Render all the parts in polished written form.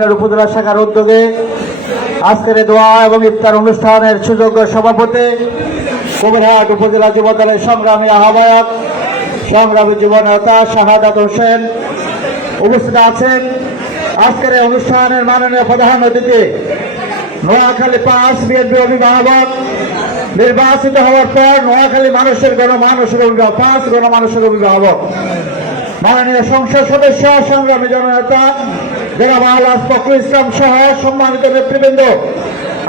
কবিরহাট উপজেলা শাখার উদ্যোগে আজকের দোয়া এবং ইফতার অনুষ্ঠানের সুযোগ্য সভাপতি কবিরহাট উপজেলা যুবদলের সংগ্রামী আহ্বায়ক সংগ্রামী যুবনেতা শাহাদাত হোসেন উপস্থিত আছেন। আজকের এই অনুষ্ঠানের মাননীয় প্রধান অতিথি নোয়াখালী ৫ বিএনপি অভিভাবক, নির্বাচিত হওয়ার পর নোয়াখালী মানুষের গণমানুষের অভিভাবক, ৫ গণমানুষের অভিভাবক, মাননীয় সংসদ সদস্য সংগ্রামী জননেতা জনাব আলহাজ ফখরুল ইসলাম সহ সম্মানিত নেতৃবৃন্দ,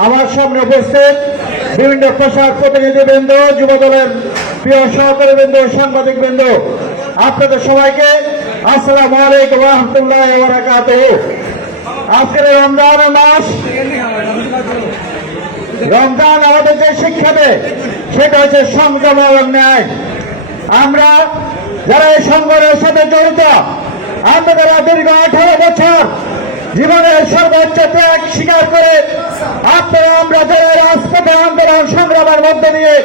আমার সামনে উপস্থিত বিভিন্ন পেশার প্রতিনিধিবৃন্দ, যুবদলের প্রিয় সহকারীবৃন্দ, সাংবাদিকবৃন্দ, আপনাদের সবাইকে আসসালামু আলাইকুম ওয়া রাহমাতুল্লাহি ওয়া বারাকাতুহু। আজকের রমজান মাস, রমজান আমাদের যে শিক্ষা দেয় সেটা হচ্ছে সংযম এবং ন্যায়। আমরা যারা এই সংগ্রামের সাথে জড়িত, আমরা যারা দীর্ঘ 18 বছর জীবনের সর্বোচ্চ ত্যাগ স্বীকার করে আপনারা আমরা যারা রাজপথে আন্দোলন সংগ্রামের মধ্যে দিয়ে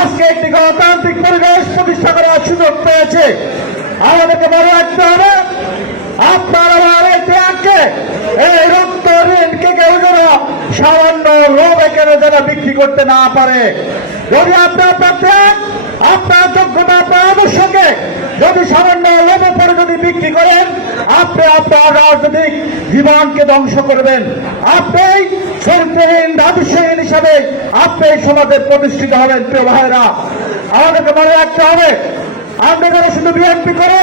আজকে একটি গণতান্ত্রিক পরিবেশ প্রতিষ্ঠা করার সুযোগ পেয়েছে, আমাদেরকে মনে রাখতে হবে আপনারা আমার এই ত্যাগকে, এই রক্ত ঋণকে কেউ যেন সামান্য লোভে কেন যেন বিক্রি করতে না পারে। যদি আপনার ত্যাগ, আপনার যোগ্যতা, আপনার আদর্শকে যদি সামান্য লোভে পরে যদি বিক্রি করেন, আপনি আপনার রাজনৈতিক জীবনকে ধ্বংস করবেন। আপনি চরিত্রহীন, আদর্শহীন হিসাবে আপনি সমাজে প্রতিষ্ঠিত হবেন। প্রিয় ভাইরা, আমাদেরকে মনে রাখতে হবে আমরা যারা শুধু বিএনপি করে,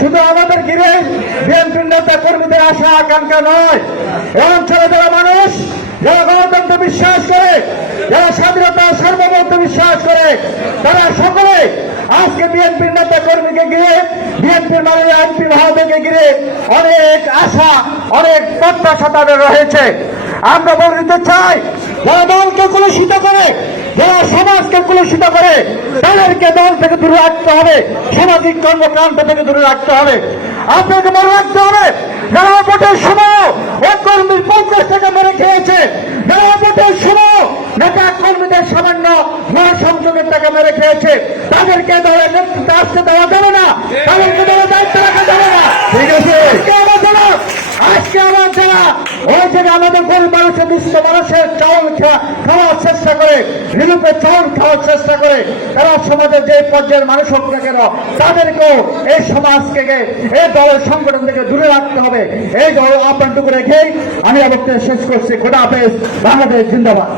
শুধু আমাদের ঘিরে বিএনপির নেতা কর্মীদের আশা আকাঙ্ক্ষা নয়, এই অঞ্চলে যারা মানুষ, যারা গণতন্ত্রে বিশ্বাস করে, যারা স্বাধীনতা সার্বভৌমত্বে বিশ্বাস করে, তারা সকলে আজকে বিএনপির নেতা কর্মীকে ঘিরে, বিএনপির মাননীয় এমপি মহোদয়কে ঘিরে অনেক আশা, অনেক প্রত্যাশা তাদের রয়েছে। আমরা বলে দিতে চাই, যারা দলকে কলুষিত করে, যারা সমাজকে কলুষিত করে, তাদেরকে দল থেকে দূরে রাখতে হবে, সামাজিক কর্মকাণ্ড থেকে দূরে রাখতে হবে। আপনাকে মনে রাখতে হবে, যারা ভোটের সময় ওই কর্মীর 50 টাকা মেরে খেয়েছে, যারা ভোটের সময় নেতা কর্মীদের সামান্য সংযোগের টাকা মেরে খেয়েছে, তাদেরকে দলের নেতৃত্বে আসতে দেওয়া যাবে না, তাদেরকে দলের দায়িত্ব রাখা যাবে না। ঠিক আছে, আজকে আমার যারা ওই জায়গায় আমাদের গরিব মানুষের, দুস্থ মানুষের চাউল খাওয়ার চেষ্টা করে, রিলুপের চাউল খাওয়ার চেষ্টা করে, তারা সমাজের যে পর্যায়ের মানুষ হোক না কেন, তাদেরকেও এই সমাজকে, এই দলের সংগঠন থেকে দূরে রাখতে হবে। এই দল আহ্বানটুকু রেখেই আমি বক্তব্য শেষ করছি। খোদা হাফেজ। বাংলাদেশ জিন্দাবাদ।